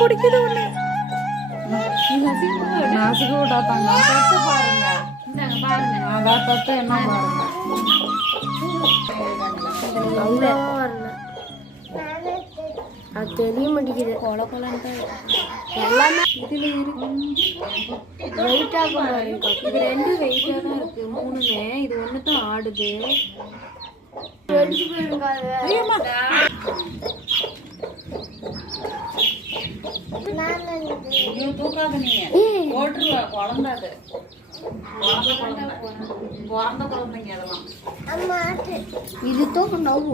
பிடிக்குது ஒண்ணு நசுக்கு விடாதாங்க தொட்டு பாருங்க. அதான் தொட்டு என்ன பாருங்க. அது தெரிய மாட்டேங்குது. கொலை கொலன்ட்டு எல்லாமே இதுல இருக்கு. வெயிட்டா இருக்கு. இது ரெண்டு வெயிட்டா தான் இருக்கு. மூணுமே இது ஒண்ணு தான் ஆடுது. வெடிச்சு போயிருங்க. தூக்காத நீங்க போட்டுருவா. குழந்தை அது பிறந்த குழந்தைங்க அதெல்லாம். இது தூக்கம் நோவு